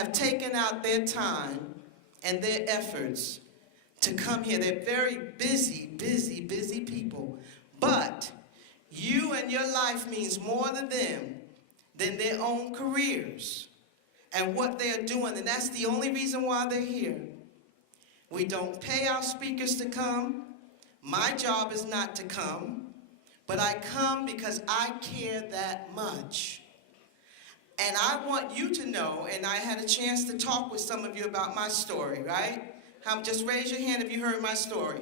have taken out their time and their efforts to come here. They're very busy, busy, busy people. But you and your life means more to them than their own careers and what they are doing. And that's the only reason why they're here. We don't pay our speakers to come. My job is not to come. But I come because I care that much. And I want you to know, and I had a chance to talk with some of you about my story, right? Just raise your hand if you heard my story.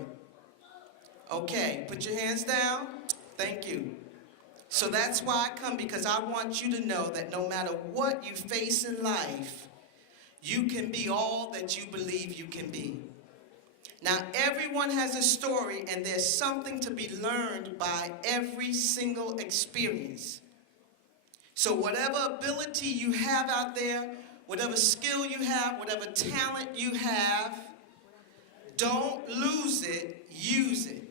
Okay, put your hands down. Thank you. So that's why I come, because I want you to know that no matter what you face in life, you can be all that you believe you can be. Now, everyone has a story, and there's something to be learned by every single experience. So whatever ability you have out there, whatever skill you have, whatever talent you have, don't lose it, use it.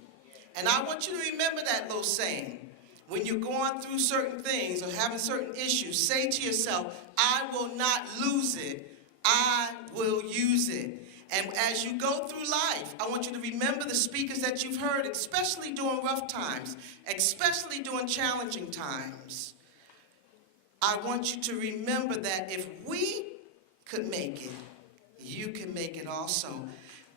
And I want you to remember that little saying. When you're going through certain things or having certain issues, say to yourself, I will not lose it, I will use it. And as you go through life, I want you to remember the speakers that you've heard, especially during rough times, especially during challenging times. I want you to remember that if we could make it, you can make it also.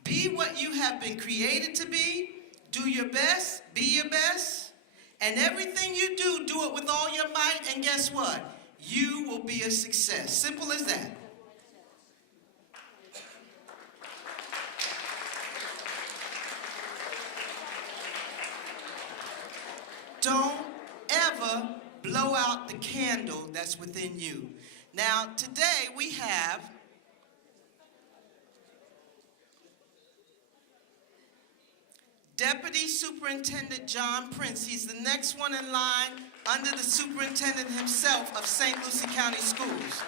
Be what you have been created to be. Do your best. Be your best. And everything you do, do it with all your might. And guess what? You will be a success. Simple as that. Don't ever blow out the candle that's within you. Now, today we have Deputy Superintendent John Prince. He's the next one in line under the superintendent himself of St. Lucie County Schools.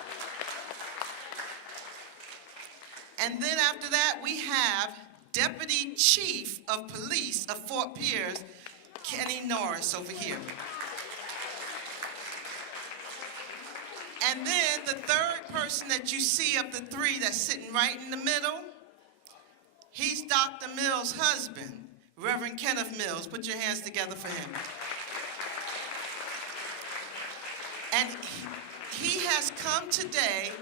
And then after that, we have Deputy Chief of Police of Fort Pierce, Kenny Norris over here. And then the third person that you see of the three that's sitting right in the middle, he's Dr. Mills' husband, Reverend Kenneth Mills. Put your hands together for him. And he has come today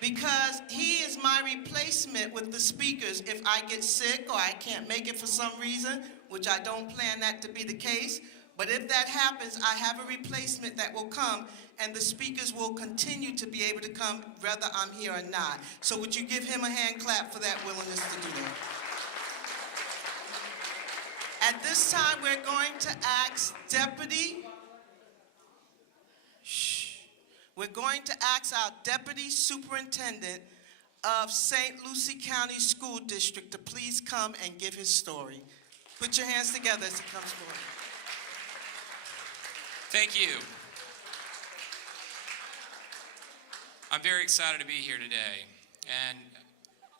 because he is my replacement with the speakers if I get sick or I can't make it for some reason, which I don't plan that to be the case. But if that happens, I have a replacement that will come, and the speakers will continue to be able to come whether I'm here or not. So would you give him a hand clap for that willingness to do that? At this time, we're going to ask We're going to ask our Deputy Superintendent of St. Lucie County School District to please come and give his story. Put your hands together as he comes forward. Thank you. I'm very excited to be here today, and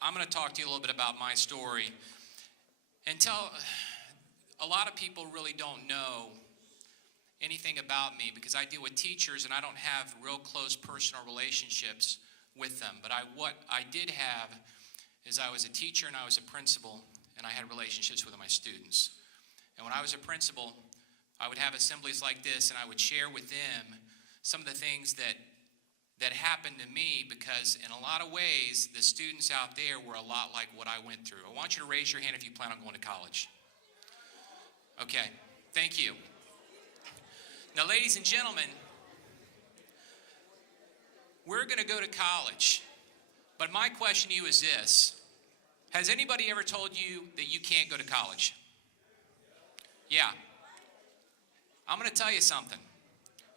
I'm going to talk to you a little bit about my story and tell a lot of people really don't know anything about me because I deal with teachers and I don't have real close personal relationships with them. But what I did have is I was a teacher and I was a principal, and I had relationships with my students. And when I was a principal, I would have assemblies like this, and I would share with them some of the things that happened to me, because in a lot of ways, the students out there were a lot like what I went through. I want you to raise your hand if you plan on going to college. Okay, thank you. Now, ladies and gentlemen, we're going to go to college, but my question to you is this. Has anybody ever told you that you can't go to college? Yeah. I'm going to tell you something,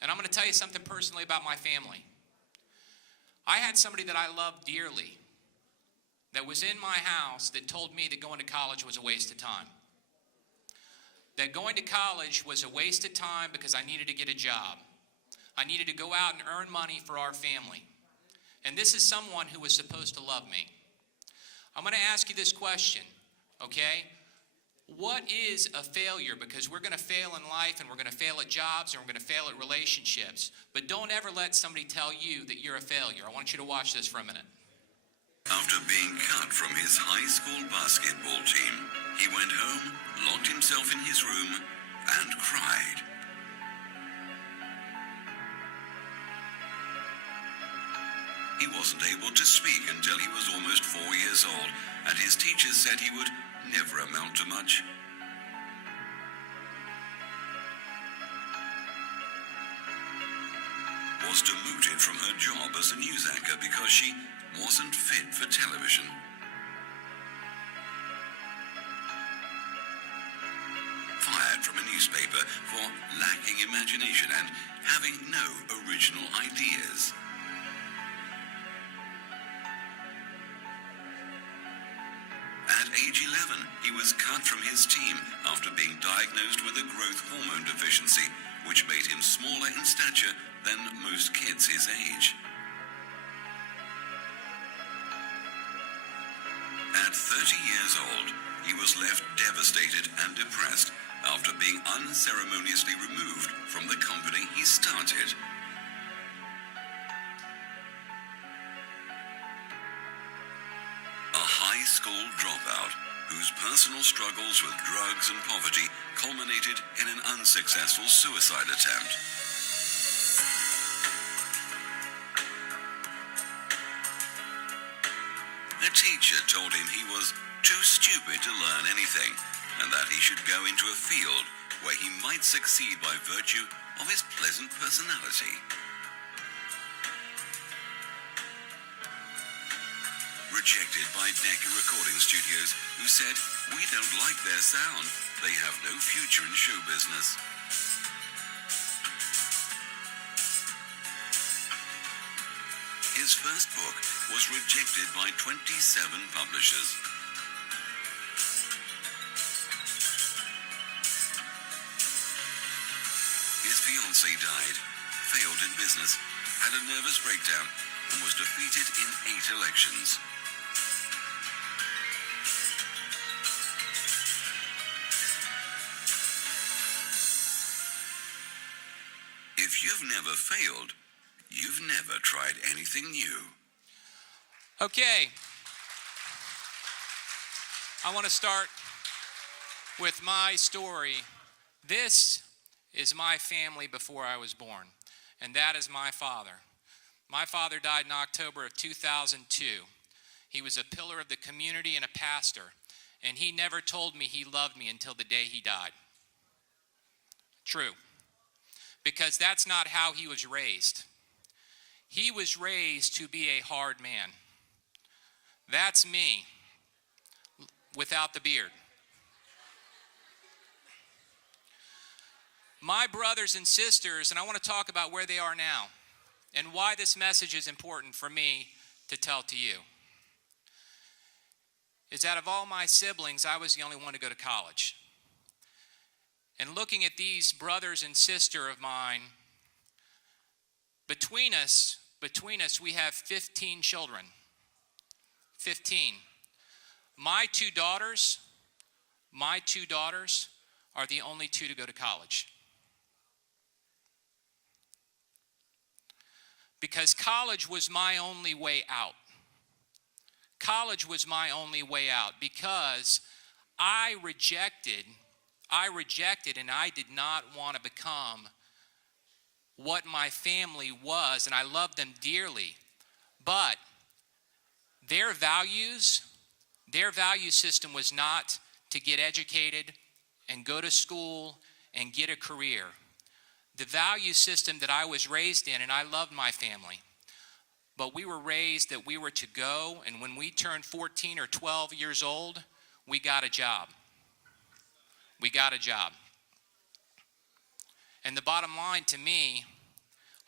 and I'm going to tell you something personally about my family. I had somebody that I loved dearly that was in my house that told me that going to college was a waste of time. That going to college was a waste of time because I needed to get a job. I needed to go out and earn money for our family. And this is someone who was supposed to love me. I'm going to ask you this question, okay? What is a failure? Because we're going to fail in life, and we're going to fail at jobs, and we're going to fail at relationships. But don't ever let somebody tell you that you're a failure. I want you to watch this for a minute. After being cut from his high school basketball team, he went home, locked himself in his room, and cried. He wasn't able to speak until he was almost 4 years old, and his teachers said he would never amount to much. Was demoted from her job as a news anchor because she wasn't fit for television. Fired from a newspaper for lacking imagination and having no original ideas. At age 11, he was cut from his team after being diagnosed with a growth hormone deficiency, which made him smaller in stature than most kids his age. At 30 years old, he was left devastated and depressed after being unceremoniously removed from the company he started. A high school dropout whose personal struggles with drugs and poverty culminated in an unsuccessful suicide attempt. A teacher told him he was too stupid to learn anything and that he should go into a field where he might succeed by virtue of his pleasant personality. Rejected by Decca Recording Studios, who said, "We don't like their sound. They have no future in show business." His first book was rejected by 27 publishers. His fiancée died, failed in business, had a nervous breakdown, and was defeated in 8 elections. If you've never failed, you've never tried anything new. Okay. I want to start with my story. This is my family before I was born, and that is my father. My father died in October of 2002. He was a pillar of the community and a pastor, and he never told me he loved me until the day he died. True. Because that's not how he was raised. He was raised to be a hard man. That's me, without the beard. My brothers and sisters, and I want to talk about where they are now and why this message is important for me to tell to you, is that of all my siblings, I was the only one to go to college. And looking at these brothers and sister of mine, between us, we have 15 children. 15. My two daughters are the only 2 to go to college. Because college was my only way out. College was my only way out because I rejected and I did not want to become what my family was, and I loved them dearly. But their value system was not to get educated and go to school and get a career. The value system that I was raised in, and I loved my family, but we were raised that we were to go, and when we turned 14 or 12 years old, we got a job. We got a job. And the bottom line to me,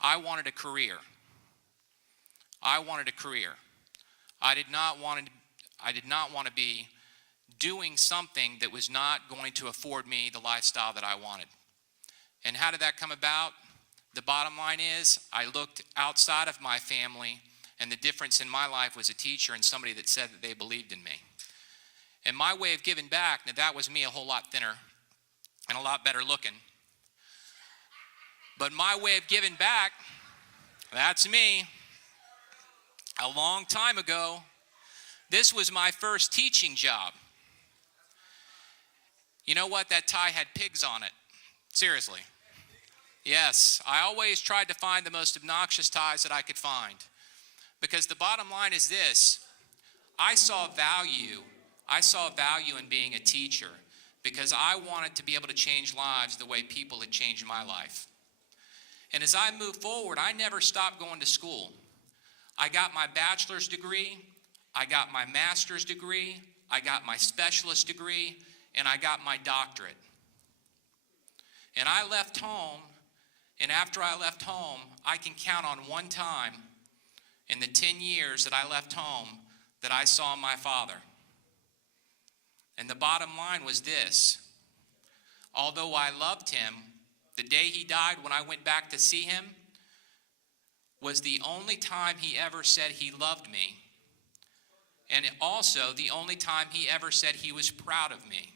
I wanted a career. I wanted a career. I did not want to be doing something that was not going to afford me the lifestyle that I wanted. And how did that come about? The bottom line is, I looked outside of my family, and the difference in my life was a teacher and somebody that said that they believed in me. And my way of giving back, now that was me a whole lot thinner and a lot better looking. But my way of giving back, that's me. A long time ago, This was my first teaching job. You know what? That tie had pigs on it. Seriously. Yes, I always tried to find the most obnoxious ties that I could find. Because the bottom line is this: I saw value in being a teacher because I wanted to be able to change lives the way people had changed my life. And as I moved forward, I never stopped going to school. I got my bachelor's degree, I got my master's degree, I got my specialist degree, and I got my doctorate. And I left home, and after I left home, I can count on one time in the 10 years that I left home that I saw my father. And the bottom line was this: although I loved him, the day he died, when I went back to see him, was the only time he ever said he loved me. And also the only time he ever said he was proud of me.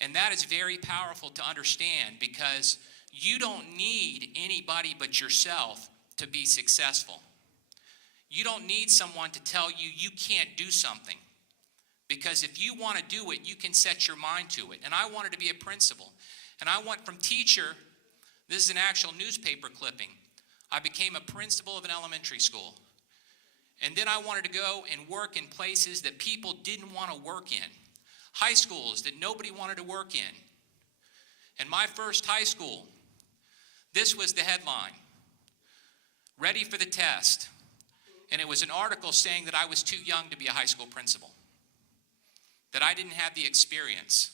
And that is very powerful to understand, because you don't need anybody but yourself to be successful. You don't need someone to tell you you can't do something. Because if you want to do it, you can set your mind to it. And I wanted to be a principal. And I went from teacher, this is an actual newspaper clipping, I became a principal of an elementary school. And then I wanted to go and work in places that people didn't want to work in. High schools that nobody wanted to work in. And my first high school, this was the headline: ready for the test. And it was an article saying that I was too young to be a high school principal, that I didn't have the experience,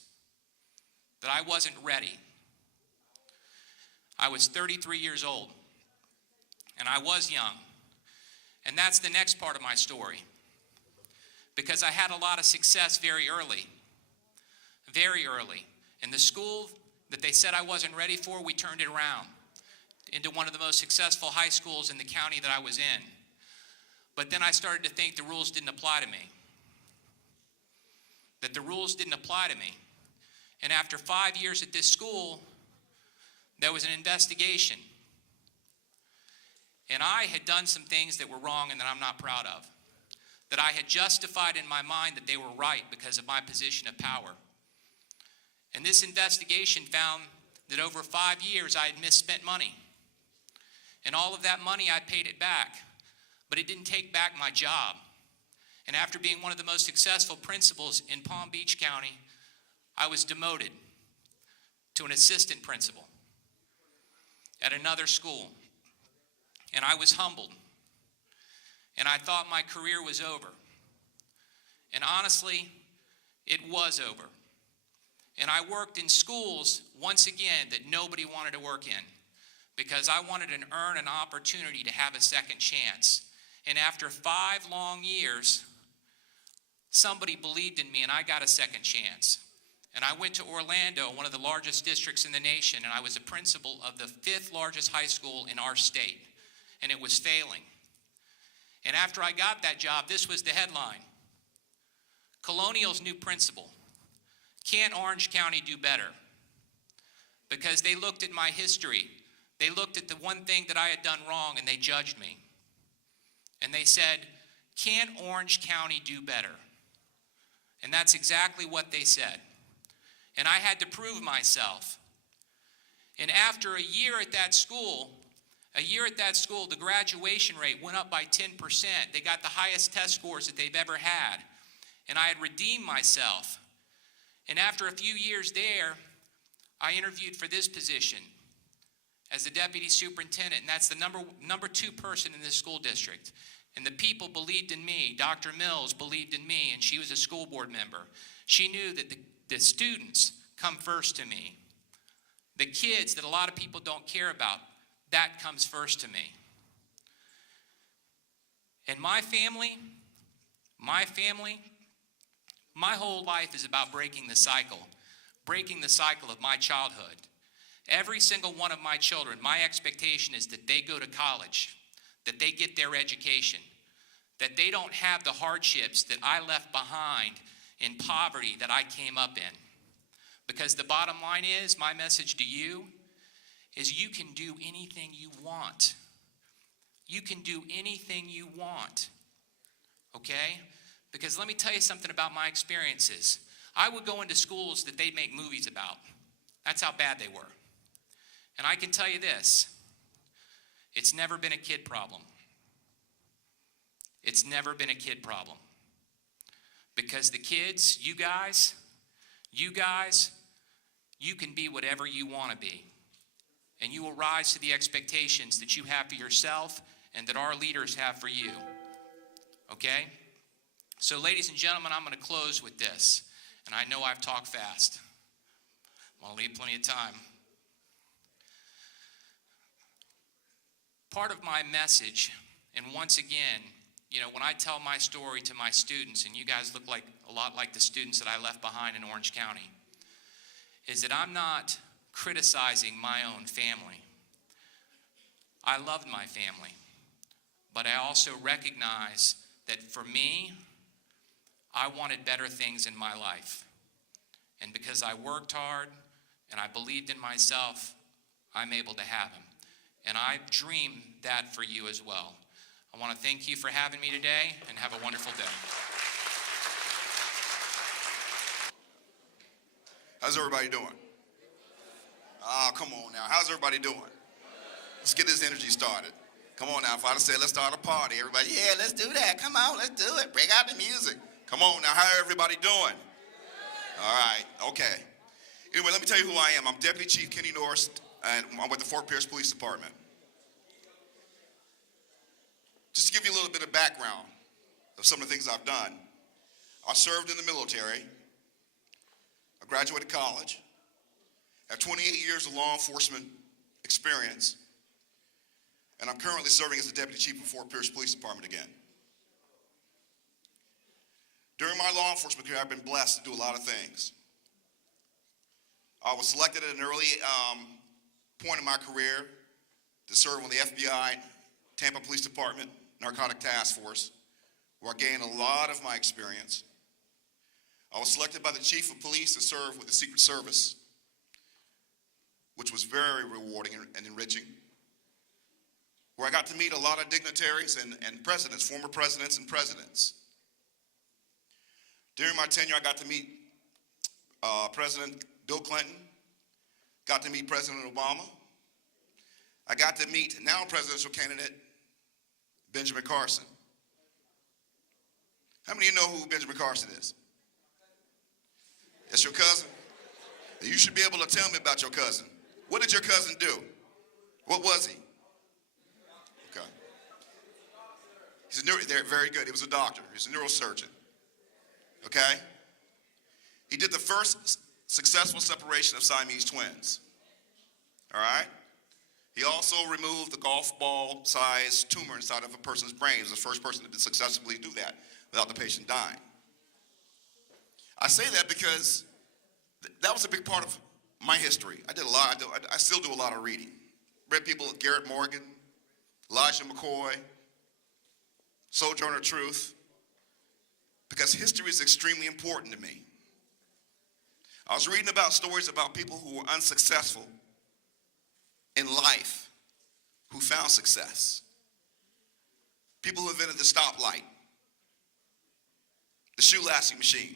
that I wasn't ready. I was 33 years old, and I was young. And that's the next part of my story, because I had a lot of success very early. Very early. In the school that they said I wasn't ready for, we turned it around into one of the most successful high schools in the county that I was in. But then I started to think the rules didn't apply to me. That the rules didn't apply to me. And after 5 years at this school, there was an investigation. And I had done some things that were wrong and that I'm not proud of. That I had justified in my mind that they were right because of my position of power. And this investigation found that over 5 years I had misspent money. And all of that money I paid it back. But it didn't take back my job. And after being one of the most successful principals in Palm Beach County, I was demoted to an assistant principal at another school. And I was humbled. And I thought my career was over. And honestly, it was over. And I worked in schools, once again, that nobody wanted to work in, because I wanted to earn an opportunity to have a second chance. And after 5 long years, somebody believed in me, and I got a second chance. And I went to Orlando, one of the largest districts in the nation, and I was a principal of the 5th largest high school in our state. And it was failing. And after I got that job, this was the headline: Colonial's new principal. Can't Orange County do better? Because they looked at my history. They looked at the one thing that I had done wrong, and they judged me. And they said, can't Orange County do better? And that's exactly what they said. And I had to prove myself. And after a year at that school, the graduation rate went up by 10%. They got the highest test scores that they've ever had. And I had redeemed myself. And after a few years there, I interviewed for this position as the deputy superintendent, and that's the number 2 person in this school district. And the people believed in me. Dr. Mills believed in me, and she was a school board member. She knew that the students come first to me. The kids that a lot of people don't care about, that comes first to me. And my family, my whole life is about breaking the cycle of my childhood. Every single one of my children, my expectation is that they go to college, that they get their education, that they don't have the hardships that I left behind in poverty that I came up in. Because the bottom line is, my message to you is you can do anything you want. You can do anything you want. okay? Because let me tell you something about my experiences. I would go into schools that they make movies about. That's how bad they were. And I can tell you this, it's never been a kid problem. It's never been a kid problem. Because the kids, you guys, you can be whatever you want to be. And you will rise to the expectations that you have for yourself and that our leaders have for you. Okay? So ladies and gentlemen, I'm going to close with this. And I know I've talked fast. I'm going to leave plenty of time. Part of my message, and once again, you know, when I tell my story to my students, and you guys look like a lot like the students that I left behind in Orange County, is that I'm not criticizing my own family. I loved my family, but I also recognize that for me, I wanted better things in my life. And because I worked hard and I believed in myself, I'm able to have them. And I dream that for you as well. I want to thank you for having me today, and have a wonderful day. How's everybody doing? Oh, come on now. How's everybody doing? Let's get this energy started. Come on now. If I'd say let's start a party, everybody, yeah, let's do that. Come on, let's do it. Break out the music. Come on now. How everybody doing? All right. Okay. Anyway, let me tell you who I am. I'm Deputy Chief Kenny Norris, and I'm with the Fort Pierce Police Department. Just to give you a little bit of background of some of the things I've done. I served in the military. I graduated college. I have 28 years of law enforcement experience. And I'm currently serving as the Deputy Chief of Fort Pierce Police Department again. During my law enforcement career, I've been blessed to do a lot of things. I was selected at an early point in my career to serve on the FBI Tampa Police Department Narcotic Task Force, where I gained a lot of my experience. I was selected by the Chief of Police to serve with the Secret Service, which was very rewarding and enriching, where I got to meet a lot of dignitaries and presidents, former presidents and presidents. During my tenure, I got to meet President Bill Clinton, got to meet President Obama. I got to meet now presidential candidate Benjamin Carson. How many of you know who Benjamin Carson is? That's your cousin? You should be able to tell me about your cousin. What did your cousin do? What was he? Okay. They're very good. He was a doctor. He was a neurosurgeon. Okay? He did the first successful separation of Siamese twins. All right? He also removed the golf ball sized tumor inside of a person's brain. He was the first person to successfully do that without the patient dying. I say that because that was a big part of my history. I did a lot. I still do a lot of reading. Read people like Garrett Morgan, Elijah McCoy, Sojourner Truth, because history is extremely important to me. I was reading about stories about people who were unsuccessful in life who found success. People who invented the stoplight, the shoe lashing machine,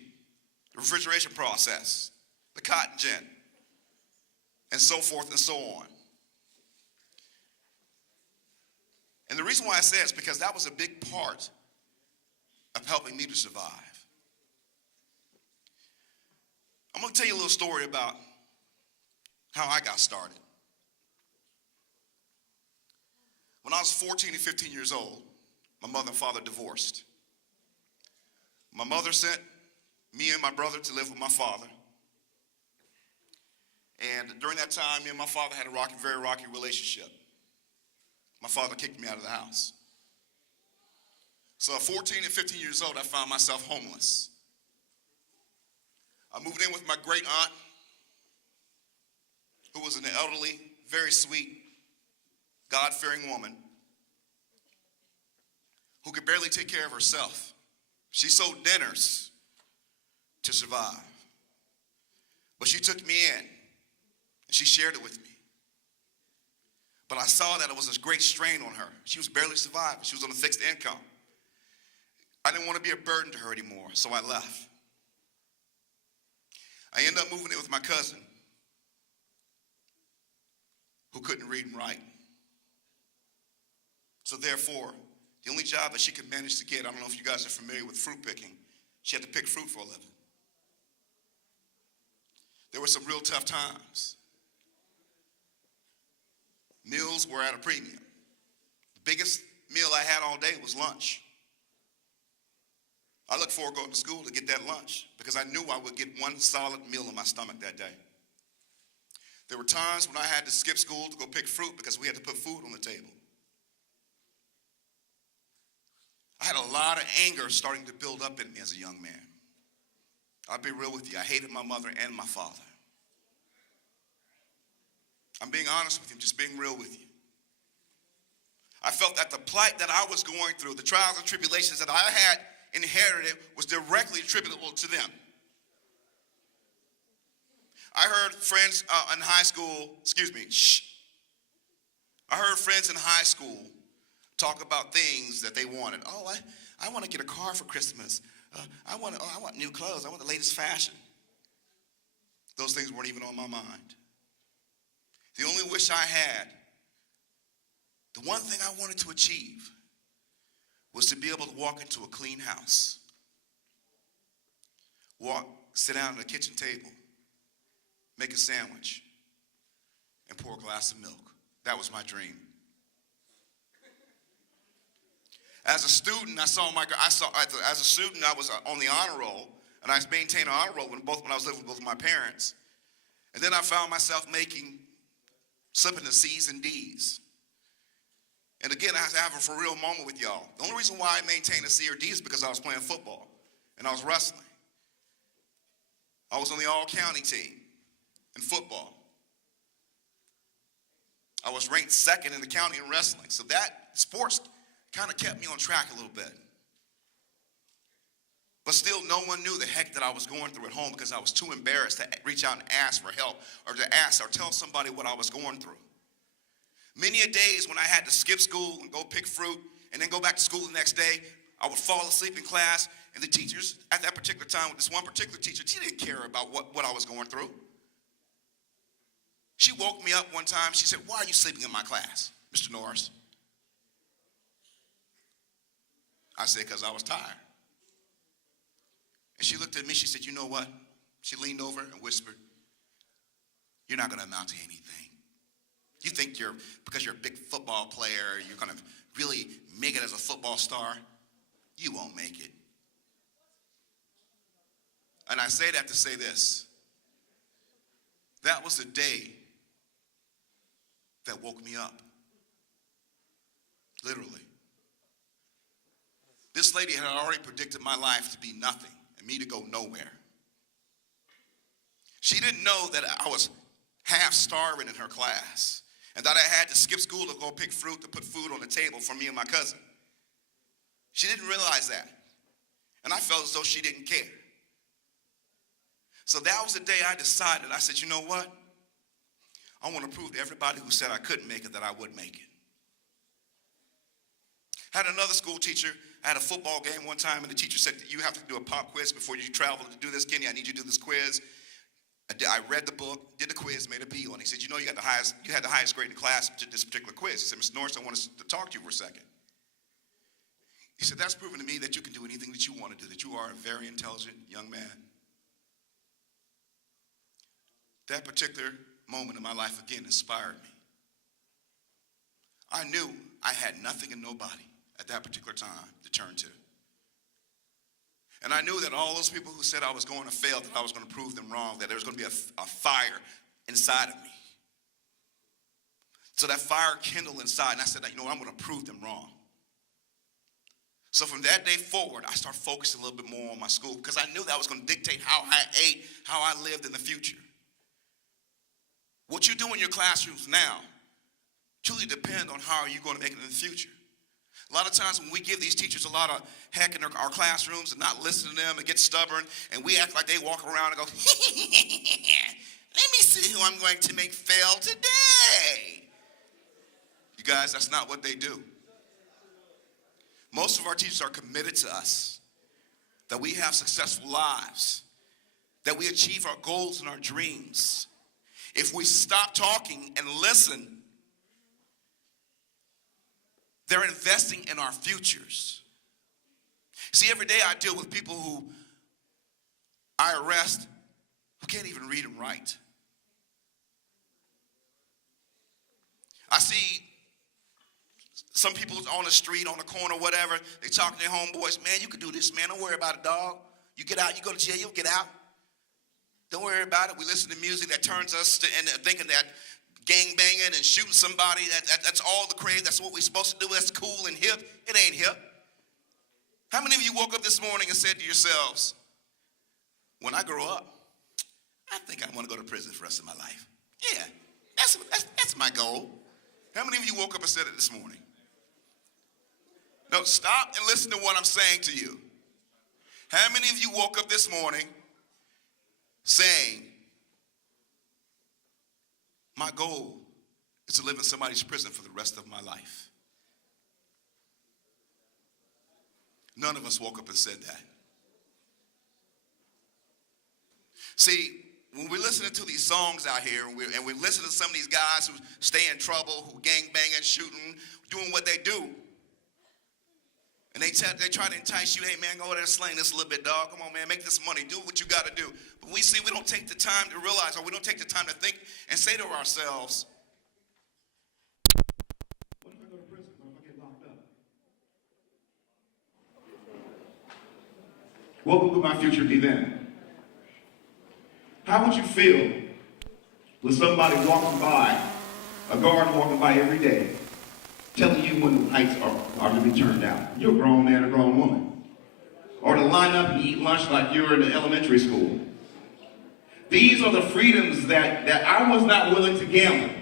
the refrigeration process, the cotton gin, and so forth and so on. And the reason why I say it is because that was a big part of helping me to survive. I'm going to tell you a little story about how I got started. When I was 14 and 15 years old, my mother and father divorced. My mother sent me and my brother to live with my father. And during that time, me and my father had a very rocky relationship. My father kicked me out of the house. So at 14 and 15 years old, I found myself homeless. I moved in with my great aunt, who was an elderly, very sweet, God-fearing woman who could barely take care of herself. She sold dinners to survive. But she took me in, and she shared it with me. But I saw that it was a great strain on her. She was barely surviving. She was on a fixed income. I didn't want to be a burden to her anymore, so I left. I ended up moving in with my cousin, who couldn't read and write. So therefore, the only job that she could manage to get, I don't know if you guys are familiar with fruit picking, she had to pick fruit for a living. There were some real tough times. Meals were at a premium. The biggest meal I had all day was lunch. I looked forward to going to school to get that lunch because I knew I would get one solid meal in my stomach that day. There were times when I had to skip school to go pick fruit because we had to put food on the table. I had a lot of anger starting to build up in me as a young man. I'll be real with you. I hated my mother and my father. I'm being honest with you. I'm just being real with you. I felt that the plight that I was going through, the trials and tribulations that I had inherited, was directly attributable to them. I heard friends in high school, I heard friends in high school talk about things that they wanted. Oh, I want to get a car for Christmas. I want new clothes. I want the latest fashion. Those things weren't even on my mind. The only wish I had, the one thing I wanted to achieve, was to be able to walk into a clean house, sit down at a kitchen table, make a sandwich, and pour a glass of milk. That was my dream. As a student, I was on the honor roll, and I maintained an honor roll when I was living with both my parents. And then I found myself slipping to C's and D's. And again, I have to have a for real moment with y'all. The only reason why I maintained a C or D is because I was playing football and I was wrestling. I was on the all-county team in football. I was ranked second in the county in wrestling. So that sports kind of kept me on track a little bit. But still, no one knew the heck that I was going through at home because I was too embarrassed to reach out and ask for help or to ask or tell somebody what I was going through. Many a days when I had to skip school and go pick fruit and then go back to school the next day, I would fall asleep in class, and the teachers at that particular time, with this one particular teacher, she didn't care about what I was going through. She woke me up one time. She said, "Why are you sleeping in my class, Mr. Norris?" I said, "Because I was tired." And she looked at me, she said, "You know what?" She leaned over and whispered, "You're not going to amount to anything. You think because you're a big football player, you're going to really make it as a football star? You won't make it." And I say that to say this. That was the day that woke me up. Literally. This lady had already predicted my life to be nothing and me to go nowhere. She didn't know that I was half starving in her class and that I had to skip school to go pick fruit to put food on the table for me and my cousin. She didn't realize that. And I felt as though she didn't care. So that was the day I decided. I said, "You know what? I want to prove to everybody who said I couldn't make it that I would make it." I had another school teacher. I had a football game one time, and the teacher said, "You have to do a pop quiz before you travel to do this, Kenny. I need you to do this quiz." I read the book, did the quiz, made a B on it. He said, "You know, you had the highest grade in class to this particular quiz." He said, "Mr. Norris, I want to talk to you for a second." He said, "That's proven to me that you can do anything that you want to do, that you are a very intelligent young man." That particular moment in my life, again, inspired me. I knew I had nothing and nobody at that particular time to turn to. And I knew that all those people who said I was going to fail, that I was going to prove them wrong, that there was going to be a fire inside of me. So that fire kindled inside, and I said, "You know what, I'm going to prove them wrong." So from that day forward, I started focusing a little bit more on my school because I knew that was going to dictate how I ate, how I lived in the future. What you do in your classrooms now truly depend on how you're going to make it in the future. A lot of times when we give these teachers a lot of heck in our classrooms and not listen to them and get stubborn, and we act like they walk around and go, "Let me see who I'm going to make fail today." You guys, that's not what they do. Most of our teachers are committed to us, that we have successful lives, that we achieve our goals and our dreams. If we stop talking and listen, they're investing in our futures. See, every day I deal with people who I arrest who can't even read and write. I see some people on the street, on the corner, whatever, they talk to their homeboys, man, you can do this, man, don't worry about it, dog. You get out, you go to jail, you'll get out. Don't worry about it. We listen to music that turns us into thinking that gang banging and shooting somebody, that's all the craze, that's what we're supposed to do, that's cool and hip. It ain't hip. How many of you woke up this morning and said to yourselves, when I grow up, I think I want to go to prison for the rest of my life? Yeah, that's my goal. How many of you woke up and said it this morning? No, stop and listen to what I'm saying to you. How many of you woke up this morning saying, my goal is to live in somebody's prison for the rest of my life? None of us woke up and said that. See, when we're listening to these songs out here, and we're listening to some of these guys who stay in trouble, who gang banging, shooting, doing what they do, and they try to entice you, hey man, go over there and sling this a little bit, dog. Come on, man, make this money. Do what you got to do. But we don't take the time to realize, or we don't take the time to think and say to ourselves, what if I go to prison? What if I get locked up? What would my future be then? How would you feel with somebody walking by, a guard walking by every day, telling you when the lights are to be turned out? You're a grown man or grown woman. Or to line up and eat lunch like you're in the elementary school. These are the freedoms that I was not willing to gamble.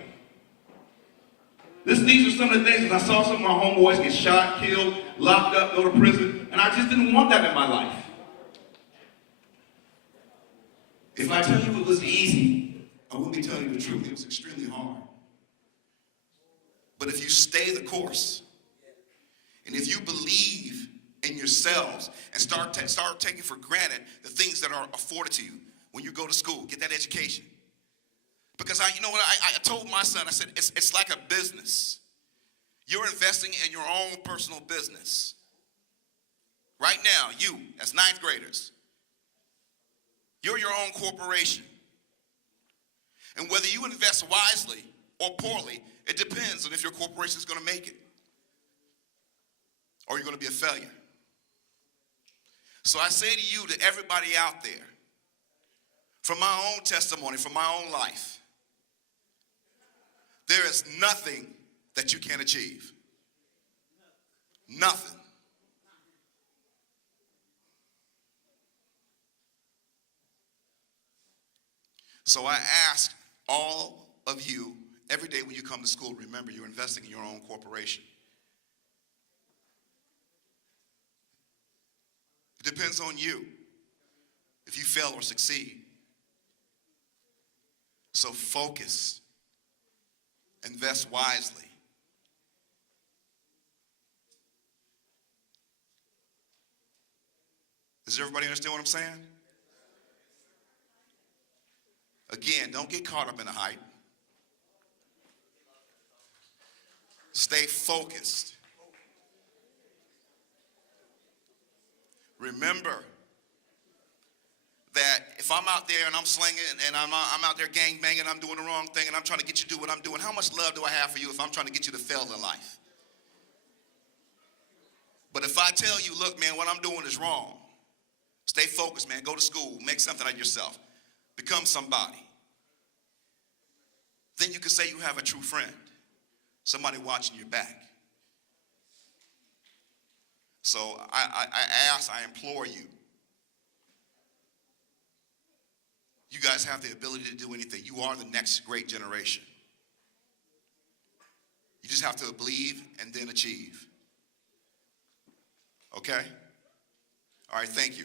These are some of the things that I saw some of my homeboys get shot, killed, locked up, go to prison, and I just didn't want that in my life. If I tell you it was easy, I wouldn't be telling you the truth. It was extremely hard. But if you stay the course, and if you believe in yourselves and start taking for granted the things that are afforded to you when you go to school, get that education. Because I told my son, I said, it's like a business. You're investing in your own personal business. Right now, you, as ninth graders, you're your own corporation. And whether you invest wisely or poorly, it depends on if your corporation is going to make it or you're going to be a failure. So I say to you, to everybody out there, from my own testimony, from my own life, there is nothing that you can't achieve. Nothing. So I ask all of you, every day when you come to school, remember you're investing in your own corporation. It depends on you if you fail or succeed. So focus. Invest wisely. Does everybody understand what I'm saying? Again, don't get caught up in the hype. Stay focused. Remember that if I'm out there and I'm slinging and I'm out there gang banging, I'm doing the wrong thing and I'm trying to get you to do what I'm doing, how much love do I have for you if I'm trying to get you to fail in life? But if I tell you, look, man, what I'm doing is wrong, stay focused, man. Go to school. Make something out of yourself. Become somebody. Then you can say you have a true friend. Somebody watching your back. So I implore you. You guys have the ability to do anything. You are the next great generation. You just have to believe and then achieve. Okay? All right, thank you.